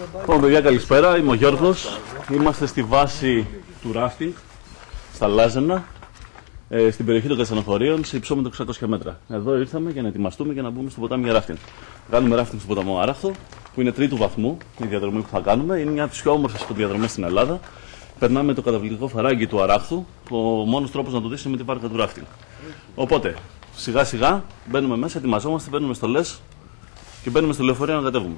Λοιπόν, παιδιά, καλησπέρα. Είμαι ο Γιώργος. Είμαστε στη βάση του ράφτινγκ στα Λάζαινα, στην περιοχή των Καστανοφορίων, σε υψόμετρο 600 μέτρα. Εδώ ήρθαμε για να ετοιμαστούμε και να μπούμε στο ποτάμι για ράφτινγκ. Κάνουμε ράφτινγκ στο ποταμό Άραχθο, που είναι τρίτου βαθμού η διαδρομή που θα κάνουμε. Είναι μια από τις πιο όμορφες διαδρομές στην Ελλάδα. Περνάμε το καταπληκτικό φαράγγι του Αράχθου. Ο μόνος τρόπος να το δεις είναι με την βάρκα του ράφτινγκ. Οπότε, σιγά σιγά μπαίνουμε μέσα, ετοιμαζόμαστε, μπαίνουμε στολές και μπαίνουμε στο λεωφορείο να κατέβουμε.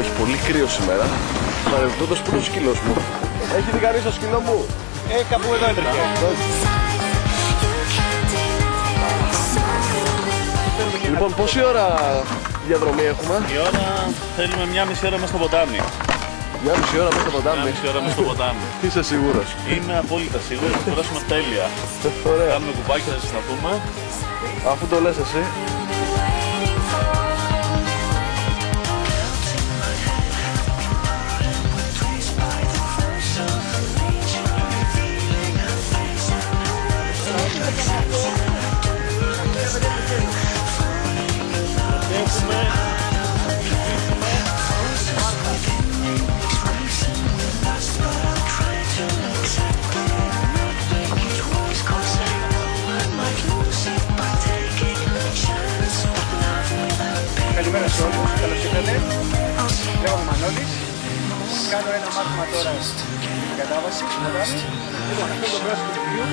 Έχει πολύ κρύο σήμερα. Παρεμπιπτόντως πού είναι ο σκύλος μου? Έχει δει κανείς το σκύλο μου? Κάπου εδώ έτρεχε. Λοιπόν, πόση ώρα διαδρομή έχουμε? Η ώρα θέλουμε μια μισή ώρα μέσα στο ποτάμι. Μια μισή ώρα μέσα στο ποτάμι. Μια μισή ώρα μέσα στο ποτάμι. Είσαι σίγουρος? Είμαι απόλυτα σίγουρος, θα περάσουμε τέλεια. Ωραία. Κάνουμε κουμπάκια, θα συσταθούμε. Αφού το λες εσύ. Καλημέρα σε όλους, καλώς ήρθατε. Λέγομαι Μανώλης. Κάνω ένα μάθημα τώρα στην κατάβαση, στο ποτάμι. Λοιπόν, αυτό το πράσινο του βιβλίου.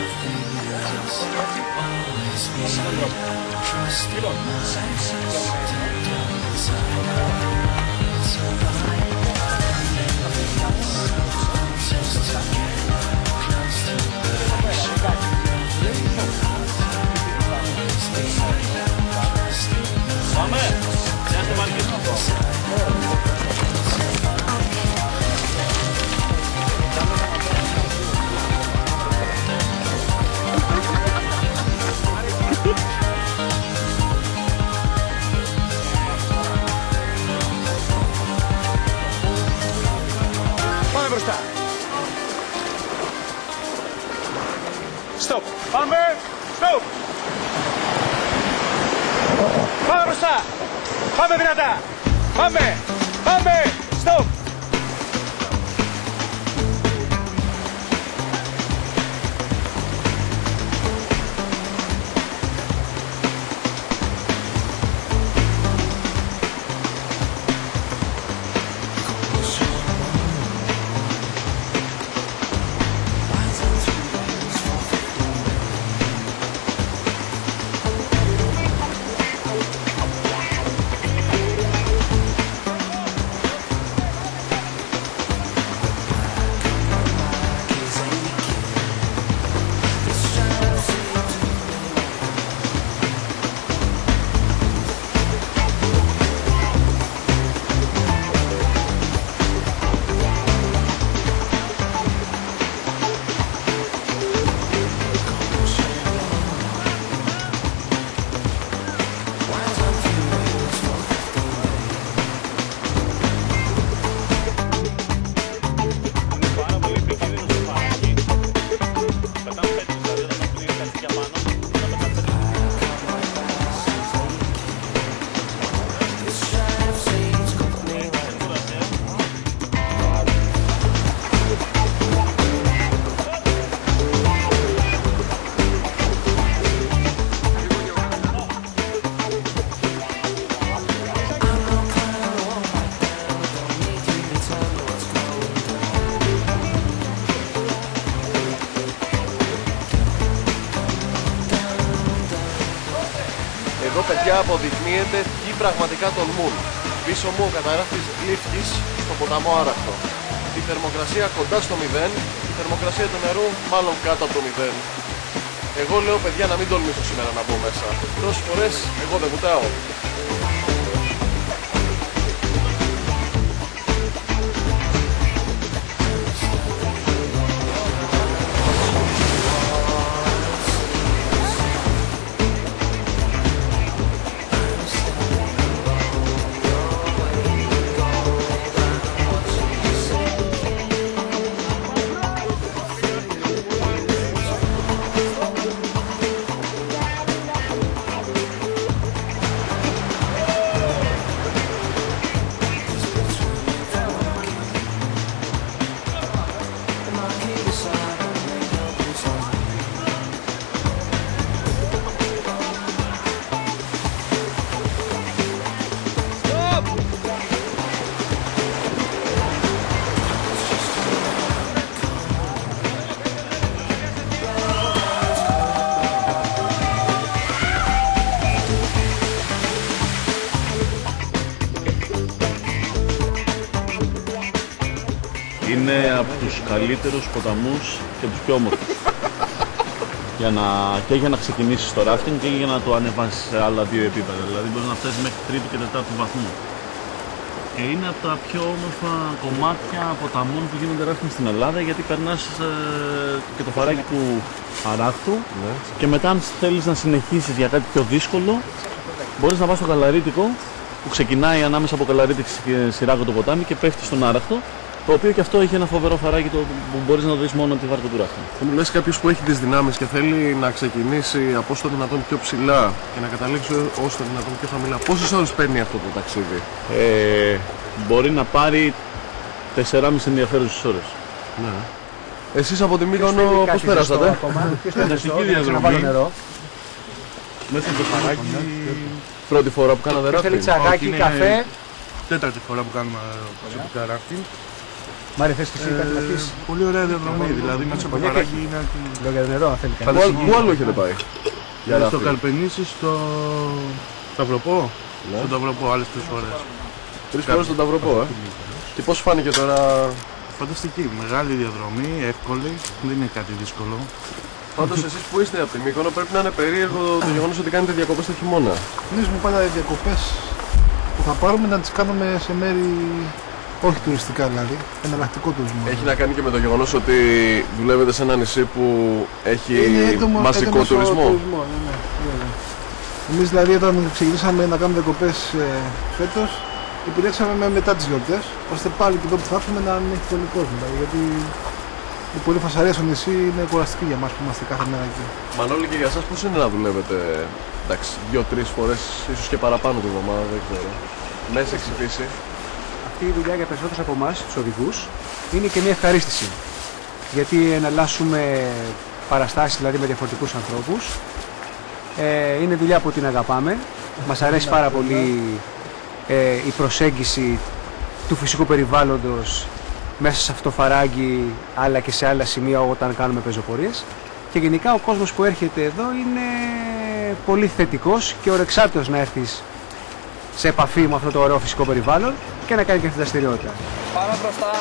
Λοιπόν, Πάμε! Μια στο μαρκίσμα αυτό. πάμε μπροστά. Stop. Πάμε. Stop. Πάμε μπροστά. Πάμε δυνατά. Πάμε. Πάμε. Stop. Εδώ, παιδιά, αποδεικνύεται τι πραγματικά τολμούν. Πίσω μου ο καταγράφτης Γλύφκης στο ποταμό Άραχτο. Η θερμοκρασία κοντά στο 0, η θερμοκρασία του νερού μάλλον κάτω από το 0. Εγώ λέω, παιδιά, να μην τολμήσω σήμερα να μπω μέσα. Τόσες φορές εγώ δεν βουτάω. Είναι από τους καλύτερους ποταμούς και τους πιο όμορφους. για να ξεκινήσεις το rafting και για να το ανεβάσεις σε άλλα δύο επίπεδα. Δηλαδή μπορείς να φτάσεις μέχρι τρίτο και τετάρτο βαθμό. Και είναι από τα πιο όμορφα κομμάτια ποταμών που γίνονται rafting στην Ελλάδα, γιατί περνάς και το φαράκι του Αράχτου και μετά, αν θέλεις να συνεχίσεις για κάτι πιο δύσκολο, μπορείς να πας στο Καλαρίτικο, που ξεκινάει ανάμεσα από Καλαρίτικο και Σιράκο το ποτάμι και πέφτει στον Άραχτο, το οποίο και αυτό έχει ένα φοβερό φαράκι που μπορείς να το δεις μόνο από τη βάρκα του rafting. Θα μου λες κάποιος που έχει τις δυνάμεις και θέλει να ξεκινήσει από όσο το δυνατόν πιο ψηλά και να καταλήξει όσο το δυνατόν πιο χαμηλά, πόσες ώρες παίρνει αυτό το ταξίδι? Μπορεί να πάρει 4,5 ενδιαφέρουσες ώρες. Ναι. Εσείς από τη Μύκονο πώς περάσατε? Φανταστική διαδρομή. Μέσα στο φαράκι. Πρώτη φορά που κάνατε rafting? Θέλει τσαγάκι, καφέ. Τέταρτη φορά που κάνουμε προσωπικά rafting. Μάρη, θες και εσύ κάτι να πεις? Πολύ ωραία διαδρομή, δηλαδή μέσα από το φαράκι είναι... Λέω για το νερό, αν θέλει κάτι. Πού άλλο έχετε πάει? Στο Καλπενήσι, στο Σταυροπό. Στο Σταυροπό, άλλες 3 φορές. 3 φορές στον Σταυροπό, Και πώς φάνηκε τώρα? Φανταστική, μεγάλη διαδρομή, εύκολη, δεν είναι κάτι δύσκολο. Πάντως εσείς που είστε από τη Μύκονο πρέπει να είναι περίεργο το γεγονός ότι κάνετε διακοπές το χειμώνα. Εμείς μου πάντα οι διακοπές που θα πάρουμε να τις κάνουμε σε μέρη όχι τουριστικά, δηλαδή, εναλλακτικό τουρισμό. Έχει να κάνει και με το γεγονός ότι δουλεύετε σε ένα νησί που έχει μαζικό τουρισμό. Ναι. Εμείς δηλαδή όταν ξεκινήσαμε να κάνουμε διακοπές φέτος, επιλέξαμε μετά τις γιορτές, ώστε πάλι και εδώ που θα έρθουμε να μην έχει πολύ κόσμο. Δηλαδή, γιατί η πολύ φασαρία στο νησί είναι κουραστική για μας που είμαστε κάθε μέρα εκεί. Μανώλη, και για εσάς πώς είναι να δουλεύετε, εντάξει, 2-3 φορές, ίσως και παραπάνω τη εβδομάδα, δεν ξέρω. Μέσα έχει φύση. Αυτή η δουλειά για περισσότερους από εμάς, τους οδηγούς, είναι και μια ευχαρίστηση. Γιατί εναλλάσσουμε παραστάσεις δηλαδή με διαφορετικούς ανθρώπους. Είναι δουλειά που την αγαπάμε. Μας αρέσει πάρα πολύ η προσέγγιση του φυσικού περιβάλλοντος μέσα σε αυτό το φαράγγι, αλλά και σε άλλα σημεία όταν κάνουμε πεζοπορίες. Και γενικά ο κόσμος που έρχεται εδώ είναι πολύ θετικός και ορεξάτος να έρθεις σε επαφή με αυτό το ωραίο φυσικό περιβάλλον και να κάνει και αυτή τη δραστηριότητα. Πάμε μπροστά.